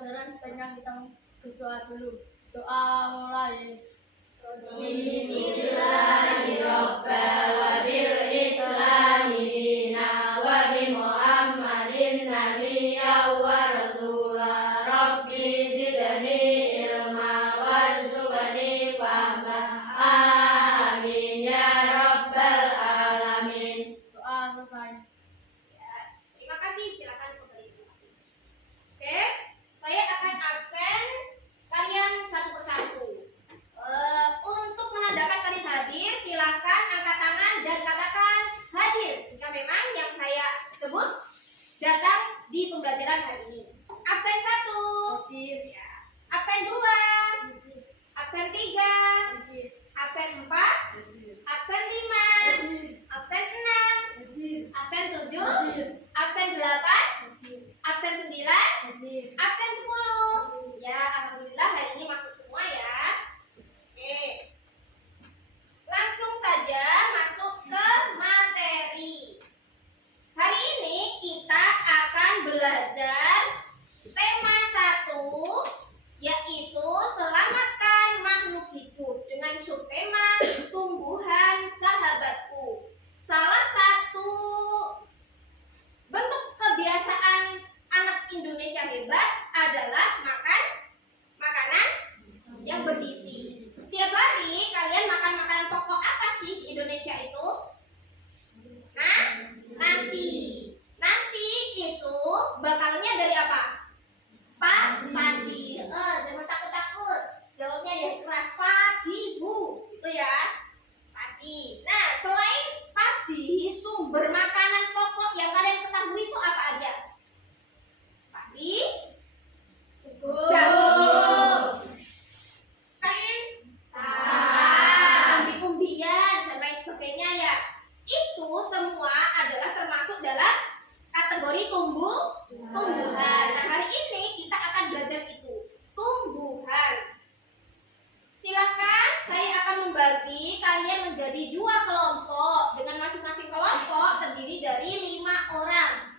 pelajaran sepanjang kita berdoa dulu. Doa mulai. Bismillahirrahmanirrahim. Wa bil islami dina wa bi Muhammadin nabiyya wa rasula. Rabbi zidni ilma warzuqni fahma. Amin ya rabbal alamin. Doa selesai. Ya, terima kasih. Silakan kembali. Oke, saya akan absen kalian satu persatu. Untuk menandakan kalian hadir, silakan angkat tangan dan katakan hadir jika memang yang saya sebut datang di pembelajaran hari ini. Absen 1, ya. Absen 2, absen 3, absen 4, absen 5, absen 6, absen 7, absen 8, absen 9, absen 10. Ya, alhamdulillah hari ini masuk semua ya. Oke. Langsung saja masuk ke materi. Hari ini kita akan belajar tema 1, yaitu selamatkan makhluk hidup, dengan subtema tumbuhan sahabatku. Salah satu bentuk kebiasaan anak Indonesia hebat adalah makan makanan yang bergizi. Setiap hari kalian makan makanan pokok apa sih di Indonesia itu? Nah, nasi. Nasi itu bakalnya dari apa? Padi. Jangan takut-takut. Jawabnya yang keras, padi, Bu. Itu ya. Padi. Nah, selain padi, sumber makanan pokok yang kalian ketahui itu apa aja? Padi, jagung, kain, umbi-umbian dan lain sebagainya ya. Itu semua adalah termasuk dalam kategori tumbuhan. Nah, hari ini kita akan belajar itu, tumbuhan. Silakan, saya akan membagi kalian menjadi 2 kelompok dengan masing-masing kelompok terdiri dari 5 orang.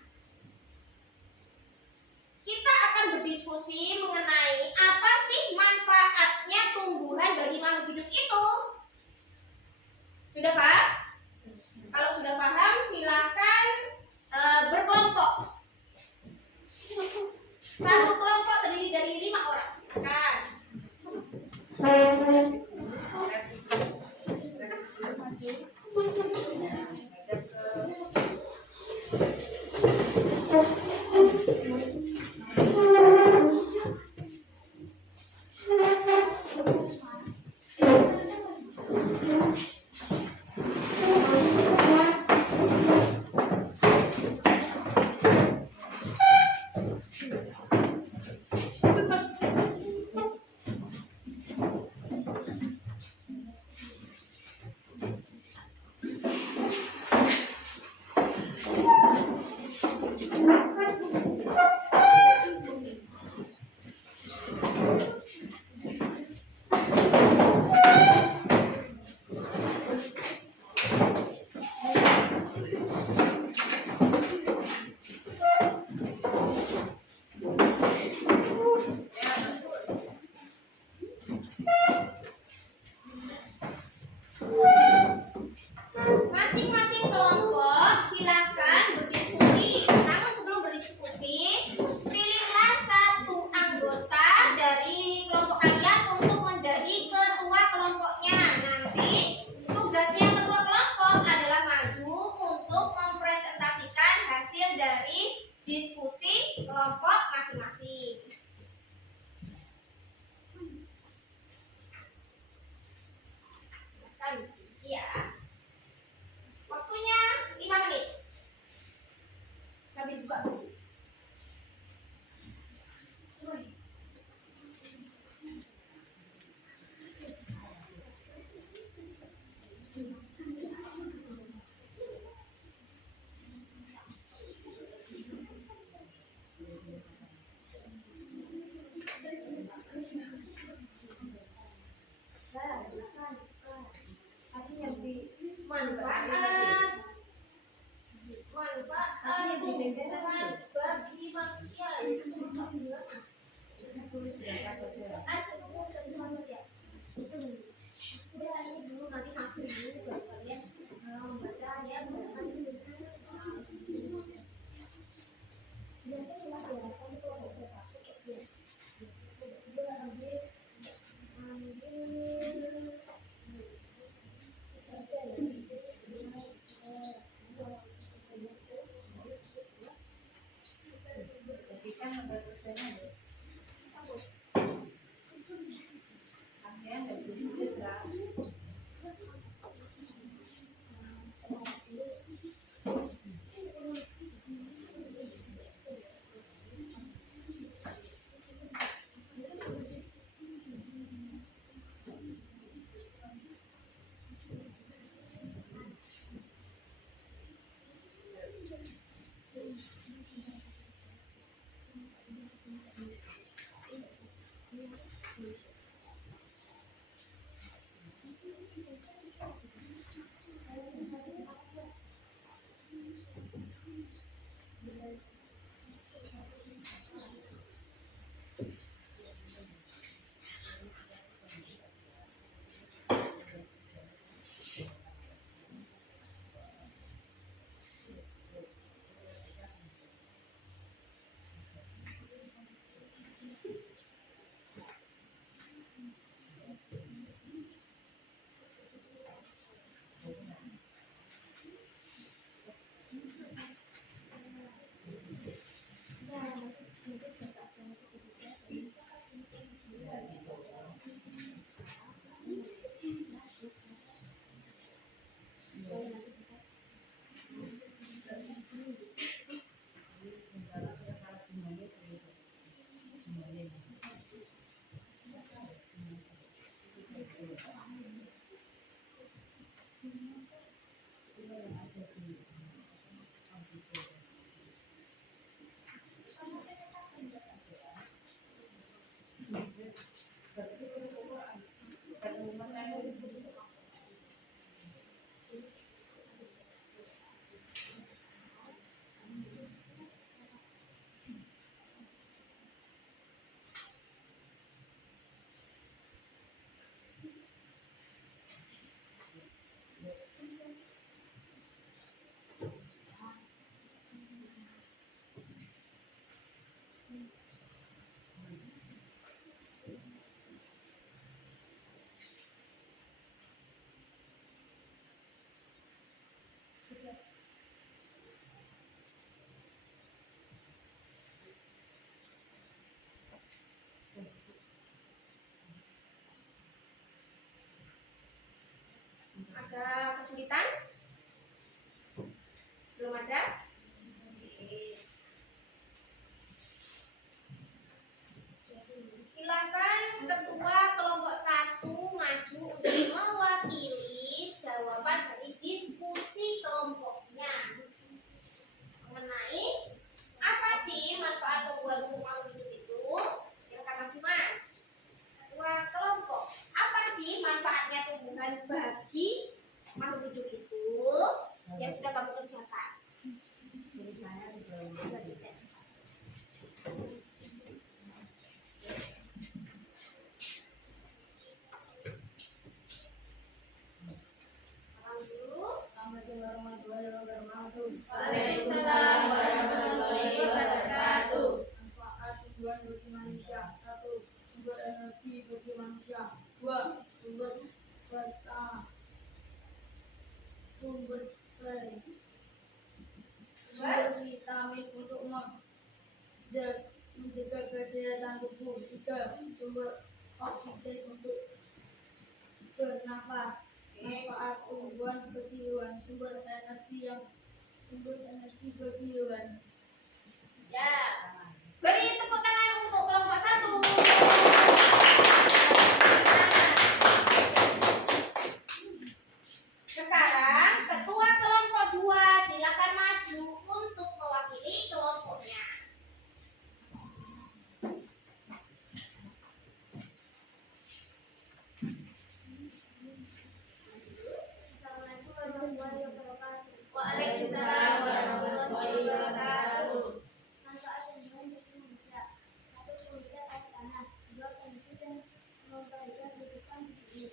Kita akan berdiskusi mengenai apa sih manfaatnya tumbuhan bagi makhluk hidup itu. Sudah paham? Kalau sudah paham, silakan berkelompok. Satu kelompok terdiri dari 5 orang. Silakan. Ada kesulitan? Belum ada? Oke. Silakan ketua kelompok 1 maju untuk mewakili jawaban dari diskusi kelompoknya mengenai apa sih manfaat tumbuhan untuk makhluk hidup itu. Silakan maju Mas. Ketua kelompok, apa sih manfaatnya tumbuhan bagi makhluk hidup itu yang sudah kamu kerjakan? Waalaikumsalam warahmatullahi wabarakatuh. Manfaat tumbuhan bagi manusia. 1. Sumber energi bagi manusia. 2. Sumber bertahan. Sumber vitamin untuk menjaga kesehatan tubuh. 3. Sumber oksigen untuk bernafas. Manfaat tumbuhan bagi hewan. Sumber energi bagi hewan. Ya. Beri tepuk tangan untuk kelompok 1. Sekarang ketua kelompok 2 silakan maju untuk mewakili kelompoknya. Assalamualaikum warahmatullahi wabarakatuh. Waalaikumsalam warahmatullahi wabarakatuh. Manfaat tumbuhan bagi manusia. 1. Pembentukan air tanah. 2. Energi dan memperbaiki kehidupan bumi.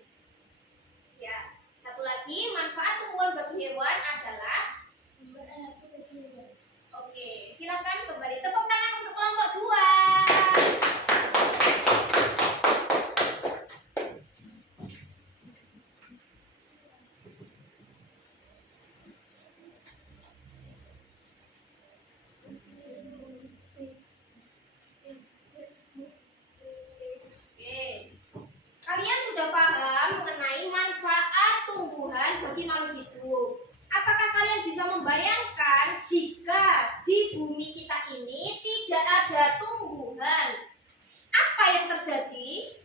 Ya. Satu lagi, manfaat tumbuhan bagi hewan adalah Sumber energi bagi hewan. oke, silakan kembali tepuk tangan untuk kelompok 2. Oke. Kalian sudah paham mengenai manfaat tumbuhan bagi makhluk hidup. Apakah kalian bisa membayangkan jika di bumi kita ini tidak ada tumbuhan? Apa yang terjadi?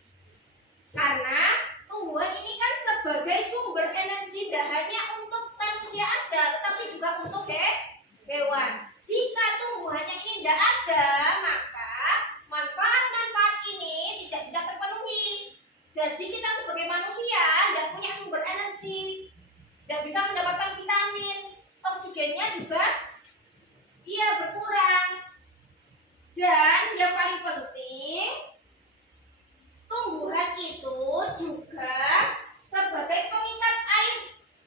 Karena tumbuhan ini kan sebagai sumber energi tidak hanya untuk manusia aja, tetapi juga untuk hewan. Jika tumbuhannya ini tidak ada, maka manfaat-manfaat ini tidak bisa terpenuhi. Jadi kita sebagai manusia tidak punya sumber energi, tidak bisa mendapatkan vitamin, oksigennya juga iya berkurang. Dan yang paling penting, tumbuhan itu juga sebagai pengikat air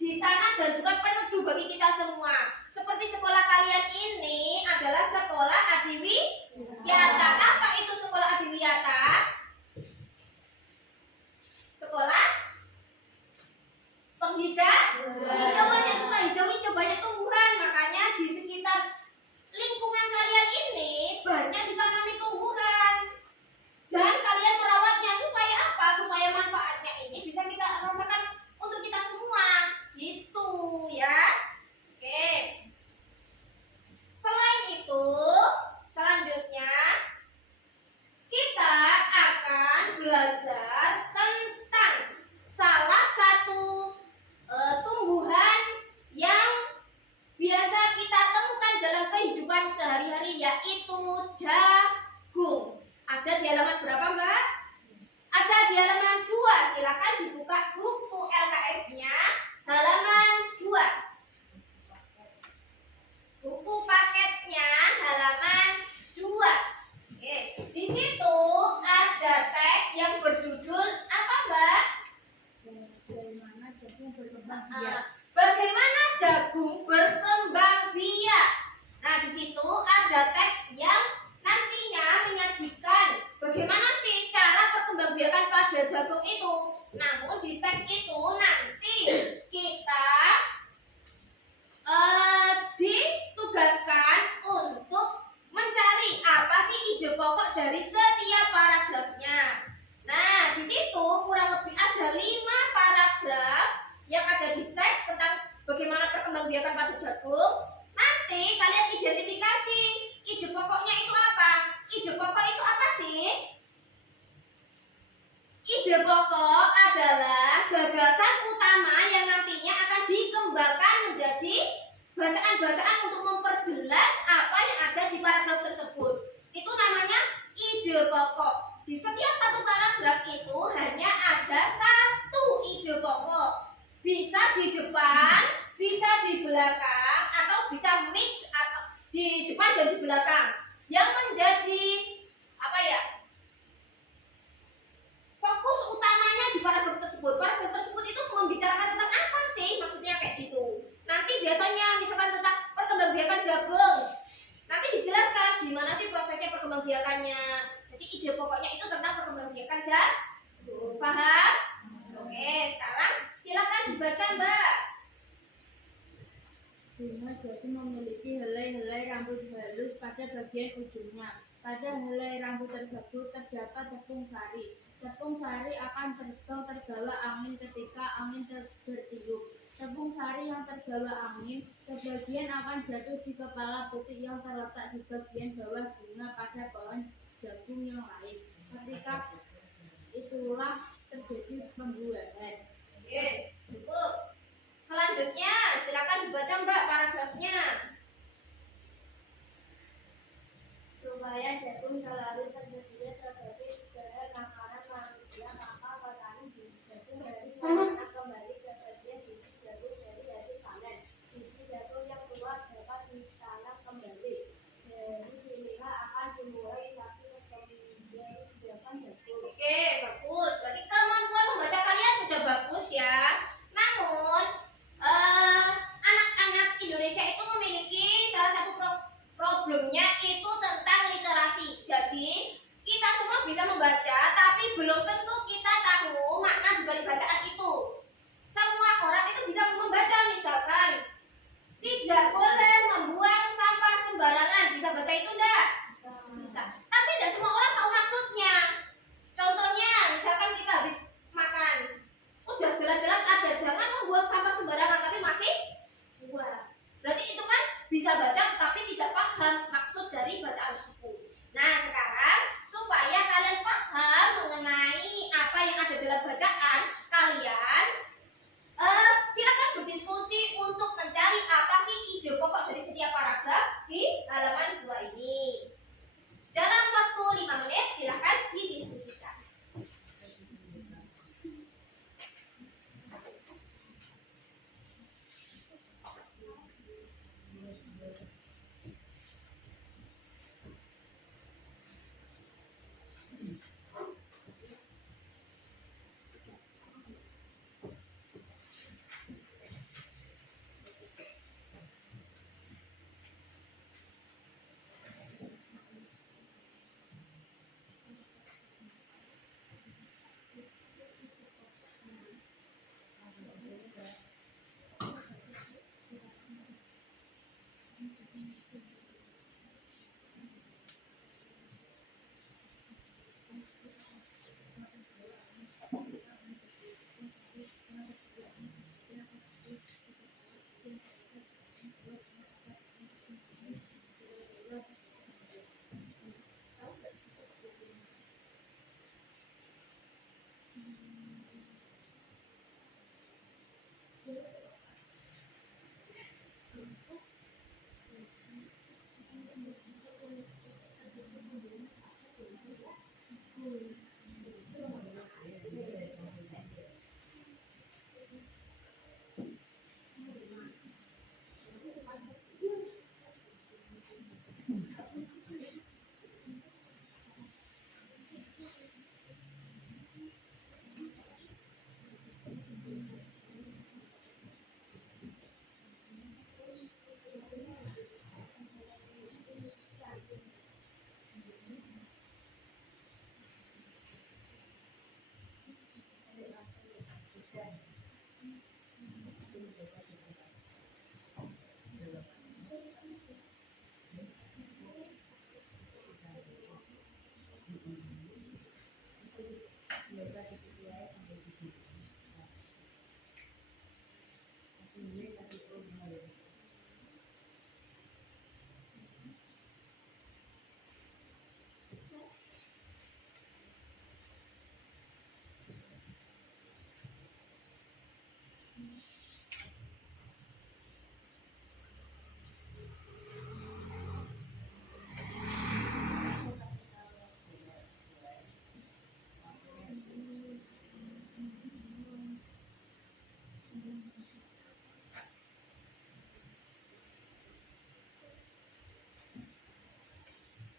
di tanah dan juga peneduh bagi kita semua. Seperti sekolah kalian ini adalah sekolah adiwiyata. Apa itu sekolah adiwiyata? Sekolah penghijauan yang suka hijau-hijau, banyak tumbuhan. Makanya di sekitar lingkungan kalian ini banyak ditanami tumbuhan. Dan kalian merawatnya supaya apa? Supaya manfaatnya ini bisa kita rasakan untuk kita semua. Gitu ya. Oke. Selain itu, selanjutnya kita akan belajar tentang salah satu tumbuhan yang biasa kita temukan dalam kehidupan sehari-hari, yaitu jagung. Ada di halaman berapa, Mbak? Ada di halaman 2. Silakan dibuka buku LKS-nya halaman 2. Buku paketnya halaman 2. Oke, di situ ada teks yang berjudul apa, Mbak? Bagaimana jagung berkembang biak. Bagaimana jagung berkembang biak. Nah, di situ ada teks yang nantinya menyajikan bagaimana sih cara perkembangbiakan pada jagung itu. Namun di teks itu nanti kita ditugaskan untuk mencari apa sih ide pokok dari setiap paragrafnya. Nah, di situ kurang lebih ada 5 paragraf yang ada di teks tentang bagaimana perkembangbiakan pada jagung. Nanti kalian identifikasi ide pokoknya itu apa. Ide pokok itu apa sih? Ide pokok adalah gagasan utama yang nantinya akan dikembangkan menjadi bacaan-bacaan untuk memperjelas apa yang ada di paragraf tersebut. Itu namanya ide pokok. Di setiap satu paragraf itu hanya ada 1 ide pokok. Bisa di depan, bisa di belakang, atau bisa mix atau di depan dan di belakang. Yang menjadi apa ya? Fokus utamanya di paragraf tersebut. Paragraf tersebut itu membicarakan tentang apa sih? Maksudnya kayak gitu. Nanti biasanya misalkan tentang perkembangbiakan jagung. Nanti dijelaskan gimana sih prosesnya perkembangbiakannya. Jadi ide pokoknya itu tentang perkembangbiakan jagung. Paham? Oke, sekarang silakan dibaca, Mbak. Bunga jagung memiliki helai-helai rambut halus pada bagian ujungnya. Pada helai rambut tersebut terdapat tepung sari. Tepung sari akan terbang terbawa angin ketika angin bertiup. Tepung sari yang terbawa angin sebagian akan jatuh di kepala putih yang terletak di bagian bawah bunga pada pohon jagung yang lain. Ketika itulah terjadi pembuahan. Oke, cukup. Selanjutnya silakan dibaca, Mbak, paragrafnya. Supaya jagung selalu tersedia sebagai bahan makanan manusia, maka petani jagung harus menanam kembali sebagian biji jagung dari hasil panen. Biji jagung yang keluar dapat ditanam kembali. Dari sinilah akan dimulai satu perkembangbiakan jagung. Oke, bagus. Berarti kemampuan membaca kalian sudah bagus ya. Namun, anak-anak Indonesia itu memiliki salah satu problemnya itu tentang literasi. Jadi, kita semua bisa membaca, tapi belum tentu kita tahu makna dibalik bacaan itu. Semua orang itu bisa membaca, misalkan tidak boleh membuang sampah sembarangan. Bisa baca itu enggak? Bisa. Tapi tidak semua orang tahu maksudnya. Contohnya, misalkan kita habis makan, udah jelas-jelas ada jangan membuang sampah sembarangan, tapi masih buang. Berarti itu kan bisa baca tapi tidak paham maksud dari bacaan tersebut. Nah, sekarang supaya kalian paham mengenai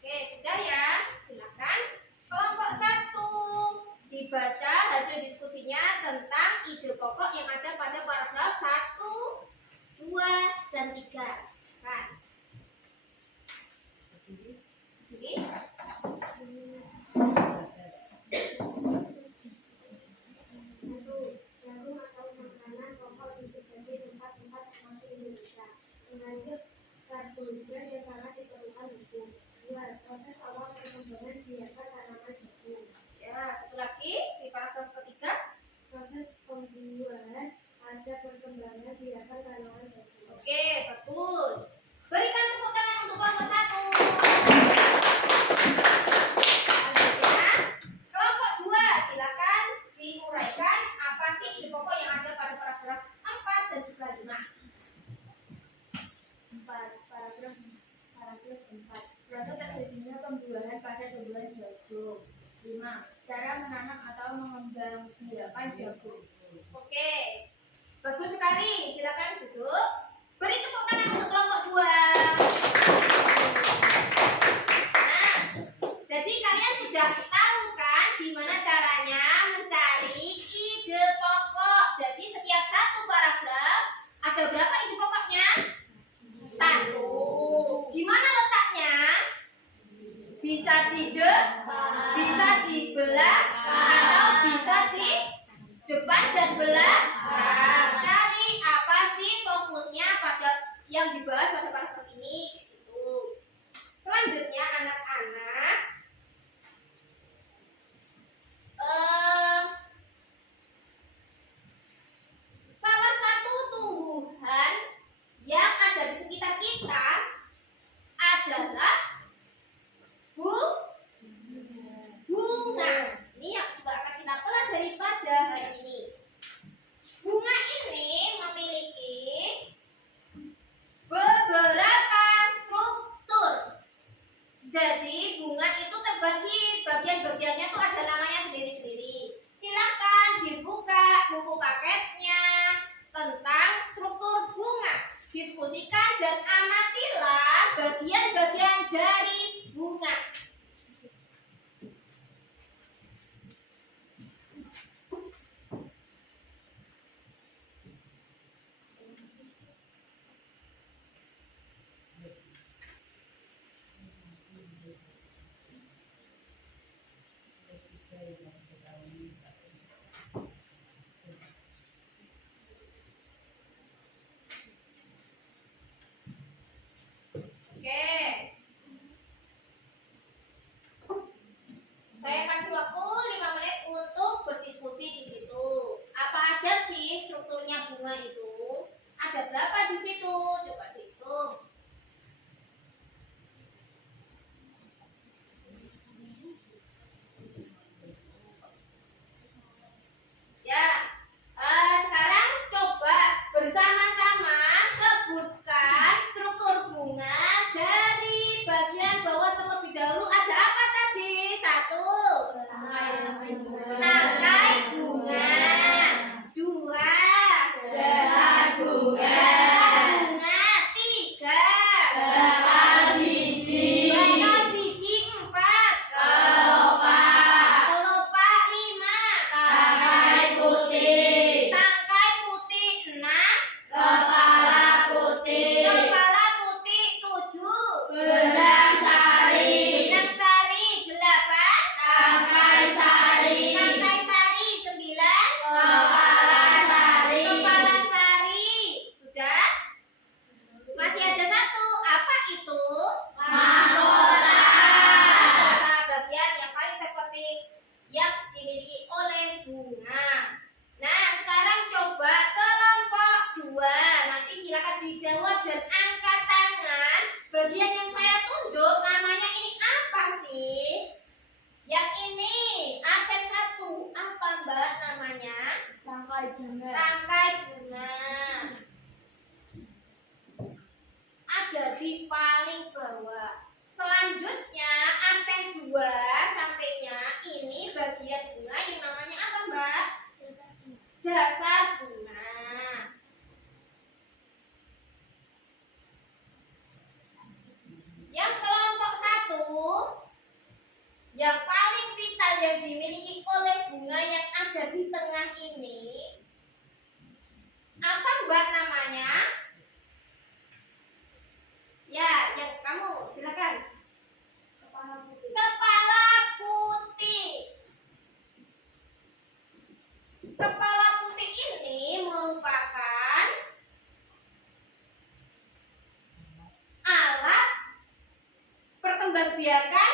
Oke, sudah ya. Silakan kelompok 1 dibaca hasil diskusinya tentang ide pokok yang ada pada paragraf 1, 2, dan 3. Kan? Jadi, Jagung atau makanan pokok untuk bagi tempat-tempat termasuk Indonesia. Menghasil karbohidrat yang sangat diperlukan tubuh. 2. Proses awal perkembangan biakan tanaman jagung. ya, satu lagi di paragraf ketiga. Proses pembuahan ada perkembangan biakan tanaman jagung. Oke, bagus. Berikan tepuk tangan untuk kelompok 1. Selanjutnya, kelompok 2, silakan diuraikan apa sih ide pokok yang ada pada paragraf 4 dan juga 5. 4. Paragraf 4. Proses terjadinya pembuahan pada tumbuhan jagung. 5. Cara menanam atau mengembangbiakan jagung. Oke, bagus sekali. Silakan duduk. Beri tepuk tangan untuk kelompok 2. Nah, jadi kalian sudah tahu kan gimana caranya mencari ide pokok. Jadi setiap satu paragraf ada berapa ide pokoknya? 1. Di mana letaknya? Bisa di depan, bisa di belakang, atau bisa di depan dan belakang. Cari apa sih fokusnya pada yang dibahas pada paragraf ini gitu. Selanjutnya anak-anak salah satu tumbuhan yang ada di sekitar kita adalah bunga. Ini yang juga akan kita pelajari pada hari ini. Bunga ini memiliki beberapa struktur. Jadi bunga itu terbagi, bagian-bagiannya tuh ada namanya sendiri-sendiri. Silakan dibuka buku paketnya tentang struktur bunga. Diskusikan dan amatilah bagian-bagian dari bunga. Oke. Saya kasih waktu 5 menit untuk berdiskusi di situ. Apa aja sih strukturnya bunga itu? Ada berapa di situ? Coba dihitung. Ya. Sekarang coba bersama-sama sebutkan struktur bunga dari bagian bawah terlebih dahulu. Ada apa tadi? 1, Rangkai bunga. Rangkai bunga. Ada di paling bawah. Selanjutnya absen 2 sampainya ini bagian bunga yang namanya apa, Mbak? Dasar bunga. Yang kelompok 1 yang paling vital yang dimiliki oleh bunga yang ada di tengah ini, apa Mbak namanya? Ya, yang kamu silakan. Kepala putih. Kepala putih. Kepala putih ini merupakan alat perkembangbiakan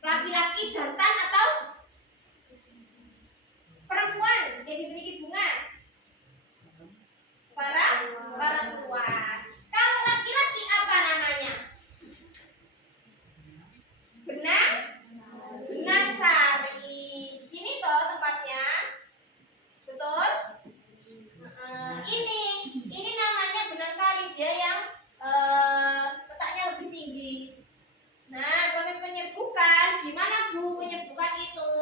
laki-laki jantan atau perempuan yang dimiliki bunga. Perempuan. Kalau laki-laki apa namanya? Benang sari. Di sini toh tempatnya. Betul? Ini namanya benang sari, dia yang letaknya lebih tinggi. Nah, proses penyerbukan, gimana Bu menyerbukan itu?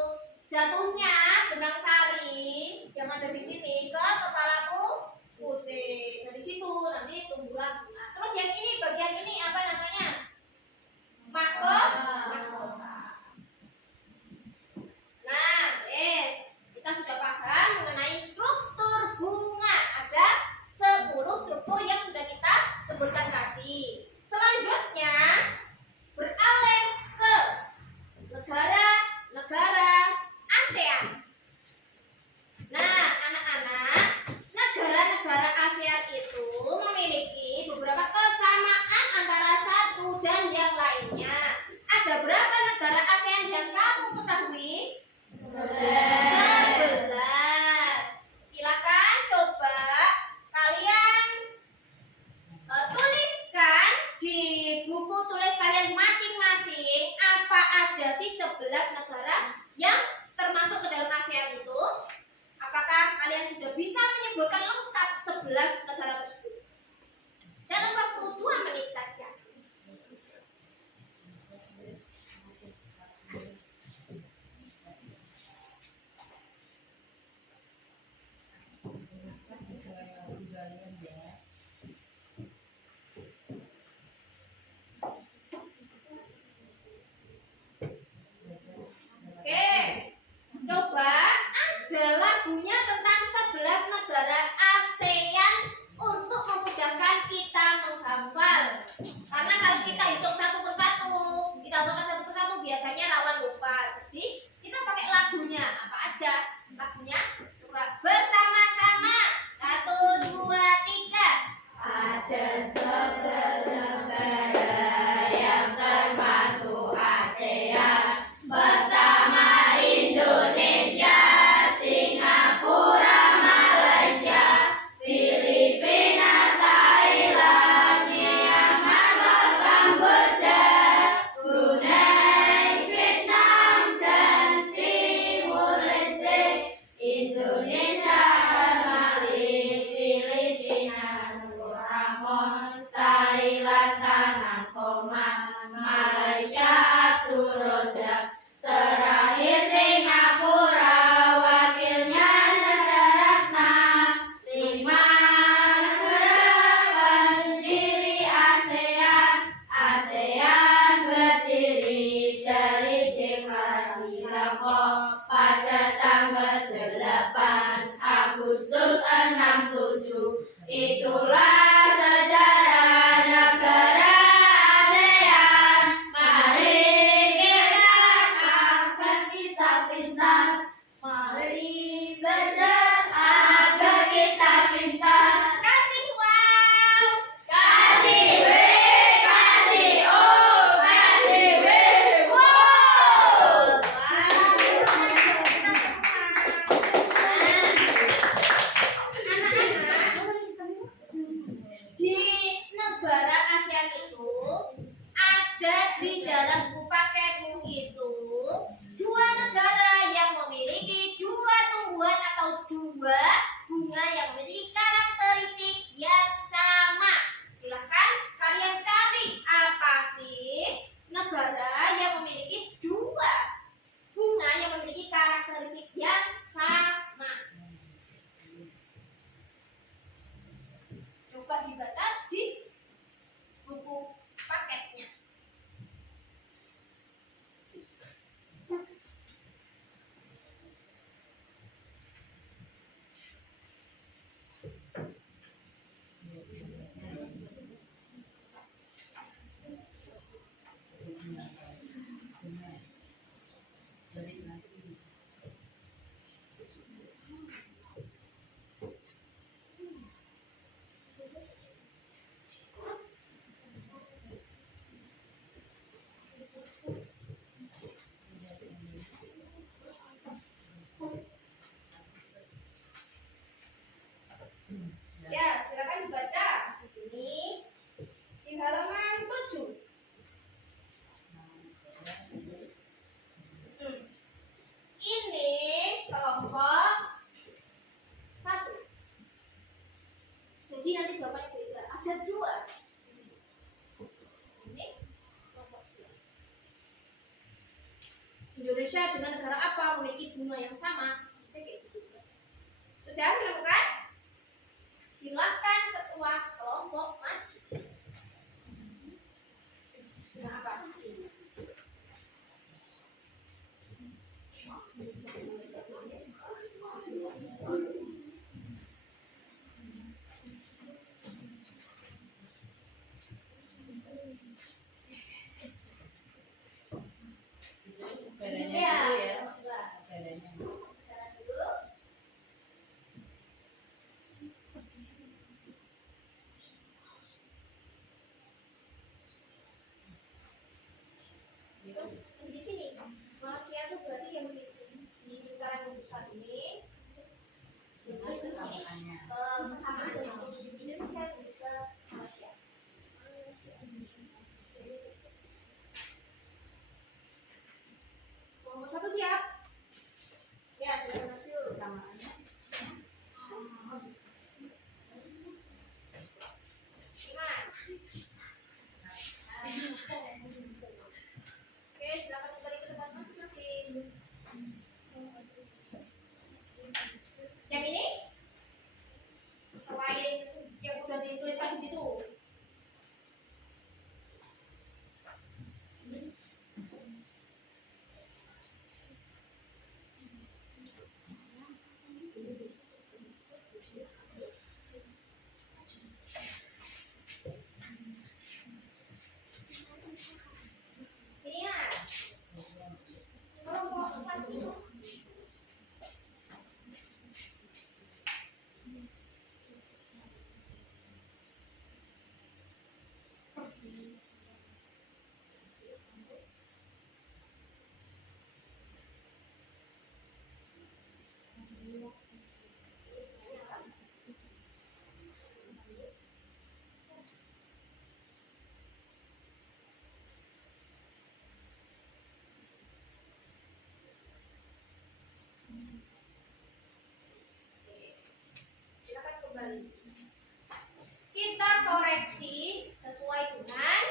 Jatuhnya benang sari yang ada di sini ke kepala putih. Dari situ nanti tumbuhlah bunga. Terus yang ini, bagian ini apa namanya? Mahkota. Nah, kita sudah paham mengenai struktur bunga. Ada 10 struktur yang sudah kita sebutkan tadi. Selanjutnya beralih ke negara-negara ASEAN. Nah, anak-anak, negara-negara ASEAN itu memiliki beberapa kesamaan antara satu dan yang lainnya. Ada berapa negara ASEAN yang kamu ketahui? 11. Silakan coba kalian tuliskan di buku tulis kalian masing-masing apa aja sih 11 negara yang termasuk ke dalam ASEAN itu. Apakah kalian sudah bisa menyebutkan lengkap 11 negara tersebut dalam waktu 2 menit saja? Oke, coba ada lagunya tentang 11 negara ASEAN untuk memudahkan kita menghafal. Karena kalau kita hitung satu persatu, kita hafalkan satu persatu biasanya rawan lupa. Jadi kita pakai lagunya. Apa aja lagunya? Coba bersama-sama. 1, 2, 3. Ada 11 negara yang termasuk ASEAN. Pertama Indonesia, Singapura, Malaysia, Filipina, Thailand, Myanmar, Laos, Kamboja, Brunei, Vietnam, dan Timur Leste. Indonesia, Mali, Filipina, Ramos, Thailand, Tanah Tomat, Malaysia, Abdul Razak. Terakhir Singapura, wakilnya Sejaratna. 5 negara pendiri ASEAN. ASEAN berdiri dari deklarasi Bangkok pada tanggal 8 Indonesia dengan negara apa memiliki bunga yang sama. Kayak gitu. Sudah menemukan? Silakan ketua kelompok maju. Bunga apa sih? Bedanya dulu ya. Bedanya. Sekarang dulu. Di sini manusia itu berarti yang di lingkaran yang besar ini Kesamaannya. kesamaannya Indonesia lebih ke Malaysia. Nomor 1 siap? Ya, sudah maju. Kesamaannya. Dimas. Oke, silakan kembali ke tempat masing-masing. Yang ini selain yang udah dituliskan di situ. Ini ya. Kelompok 1. Silakan kembali. Kita koreksi sesuai dengan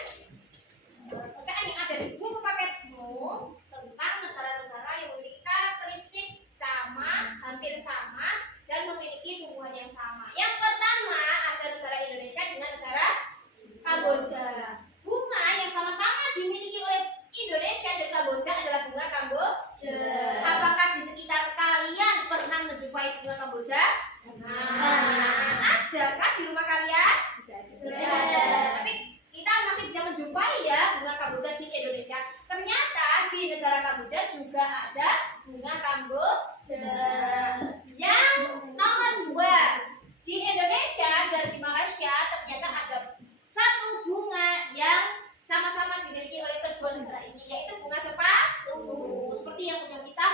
bacaan yang ada di buku paketmu tentang negara-negara yang memiliki karakteristik sama, hampir sama, dan memiliki tumbuhan yang sama. Yang pertama ada negara Indonesia dengan negara Kamboja. Bunga yang sama-sama dimiliki oleh Indonesia dan Kamboja adalah bunga Kamboja. Apakah di sekitar kalian pernah menjumpai bunga Kamboja? Adakah di rumah kalian? Tapi kita masih bisa menjumpai ya bunga Kamboja di Indonesia. Ternyata di negara Kamboja juga ada bunga Kamboja. Yang nomor 2 di Indonesia dan di Malaysia ternyata ada satu bunga yang sama-sama dimiliki oleh kedua negara ini, yaitu bunga sepatu. Seperti yang sudah kita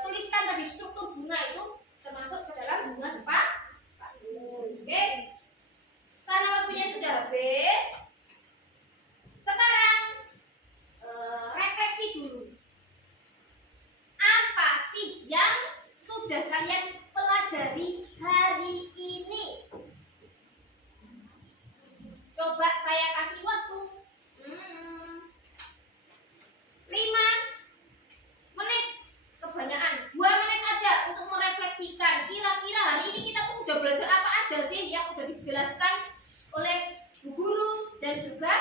tuliskan tadi, struktur bunga itu termasuk ke dalam bunga sepatu. Oke. Karena waktunya sudah habis, sekarang refleksi dulu. Apa sih yang sudah kalian pelajari hari ini? Coba saya kasih waktu 5 menit, kebanyakan 2 menit aja untuk merefleksikan kira-kira hari ini kita tuh udah belajar apa aja sih yang udah dijelaskan oleh Bu Guru dan juga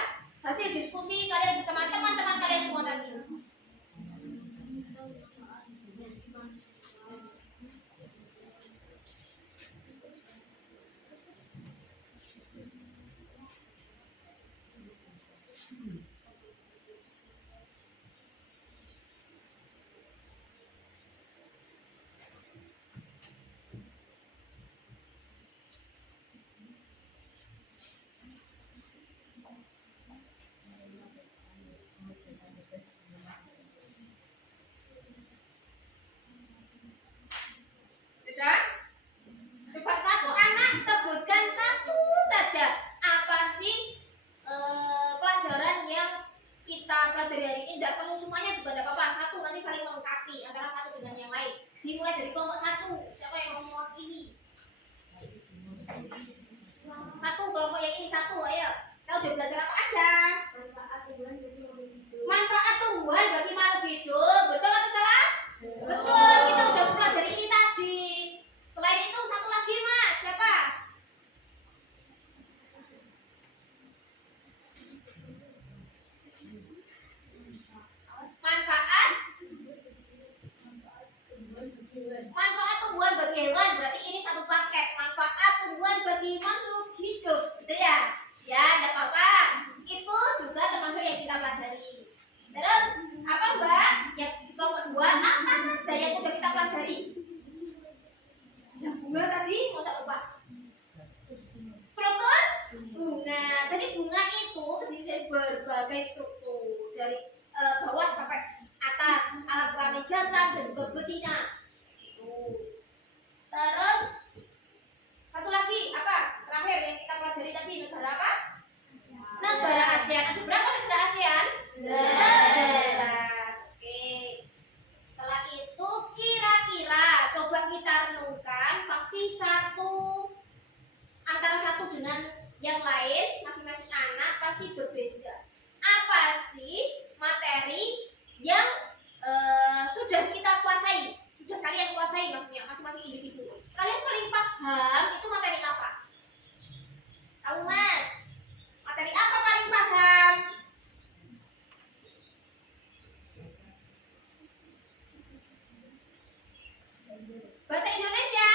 hasil diskusi kalian bersama teman-teman kalian semua tadi. Sudah? Coba satu anak sebutkan satu saja. Apa sih pelajaran yang kita pelajari hari ini? Tidak perlu semuanya juga tidak apa-apa. Satu nanti saling melengkapi antara satu dengan yang lain. Dimulai dari kelompok 1. Siapa yang mau mewakili? Satu kelompok yang ini satu, ayo. Kita udah belajar apa aja? Manfaat tumbuhan bagi makhluk hidup. Manfaat tumbuhan bagi makhluk hidup. bagi hewan, berarti ini satu paket. Manfaat tumbuhan bagi makhluk hidup, gitu ya? Ya, tidak apa-apa. Itu juga termasuk yang kita pelajari. Terus, apa Mbak? Yang di kelompok 2, apa saja yang sudah kita pelajari? Yang bunga tadi, masa lupa? Struktur bunga. Jadi bunga itu terdiri dari berbagai struktur, dari bawah sampai atas, alat kelamin jantan dan juga betina. Terus satu lagi apa? Terakhir yang kita pelajari tadi, negara apa? Negara ASEAN. Ada berapa negara ASEAN? 11. Oke. Setelah itu kira-kira coba kita renungkan, pasti antara satu dengan yang lain masing-masing anak pasti berbeda. Apa sih materi yang sudah kita kuasai? Sudah kalian kuasai maksudnya masing-masing individu. Kalian paling paham itu materi apa? Tahu Mas? Materi apa paling paham? Bahasa Indonesia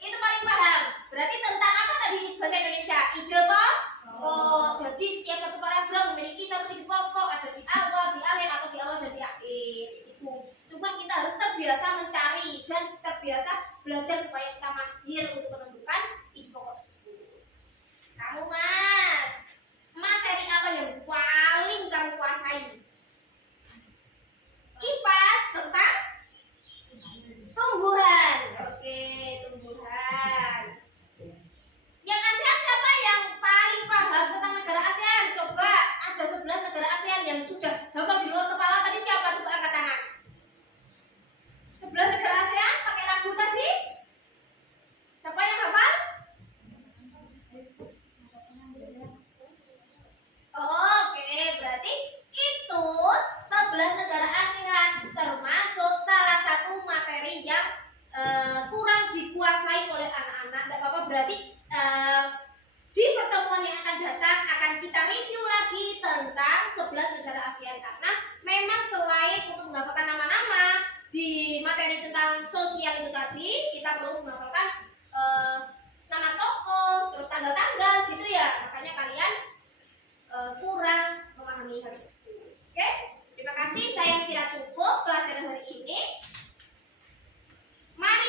itu paling paham. Berarti tentang apa tadi bahasa Indonesia? Ide pokok. Jadi setiap satu paragraf memiliki satu ide pokok, ada di awal, di akhir, atau di awal dan di akhir. Itu. Cuma kita harus terbiasa mencari dan terbiasa belajar supaya kita mahir untuk menentukan ide pokok tersebut. Kamu Mas, materi apa yang paling kamu kuasai? IPAS tentang tumbuhan. Oke, tumbuhan. Yang ASEAN siapa yang paling paham tentang negara ASEAN? Coba ada 11 negara ASEAN yang sudah hafal di luar kepala tadi, siapa? Coba angkat tangan. 11 negara ASEAN pakai lagu tadi. Siapa yang hafal? Oke, berarti itu 11 negara ASEAN termasuk salah satu materi yang kurang dikuasai oleh anak-anak. Tidak apa-apa, berarti di pertemuan yang akan datang akan kita review lagi tentang 11 negara ASEAN, karena memang selain untuk menghafalkan nama-nama di materi tentang sosial itu tadi, kita perlu menghafalkan nama tokoh, terus tanggal-tanggal gitu ya. Makanya kalian kurang memahami hal tersebut. Oke, terima kasih. Saya kira cukup pelajaran hari ini. Mari